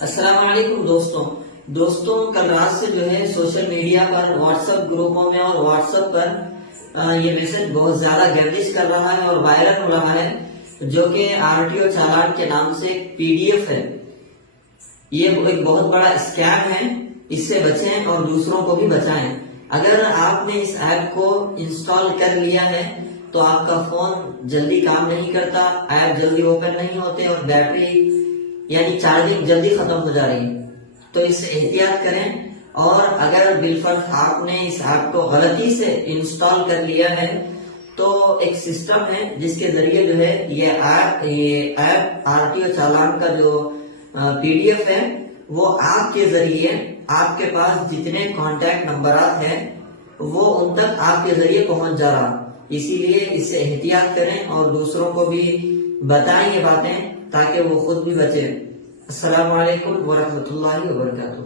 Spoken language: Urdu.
السلام علیکم دوستوں کل رات سے جو ہے سوشل میڈیا پر واٹس ایپ گروپوں میں اور واٹس ایپ پر یہ میسج بہت زیادہ گردش کر رہا ہے اور وائرل ہو رہا ہے، جو کہ RTO چالان کے نام سے ایک PDF ہے۔ یہ ایک بہت بڑا اسکیم ہے، اس سے بچیں اور دوسروں کو بھی بچائیں۔ اگر آپ نے اس ایپ کو انسٹال کر لیا ہے تو آپ کا فون جلدی کام نہیں کرتا، ایپ جلدی اوپن نہیں ہوتے اور بیٹری یعنی چارجنگ جلدی ختم ہو جا رہی ہے، تو اس سے احتیاط کریں۔ اور اگر بالفرض آپ نے اس ایپ کو غلطی سے انسٹال کر لیا ہے تو ایک سسٹم ہے جس کے ذریعے جو ہے یہ ایپ RTO چالان کا جو PDF ہے وہ آپ کے ذریعے آپ کے پاس جتنے کانٹیکٹ نمبرات ہیں وہ ان تک آپ کے ذریعے پہنچ جا رہا، اسی لیے اس سے احتیاط کریں اور دوسروں کو بھی بتائیں یہ باتیں تاکہ وہ خود بھی بچیں۔ السلام علیکم ورحمۃ اللہ وبرکاتہ۔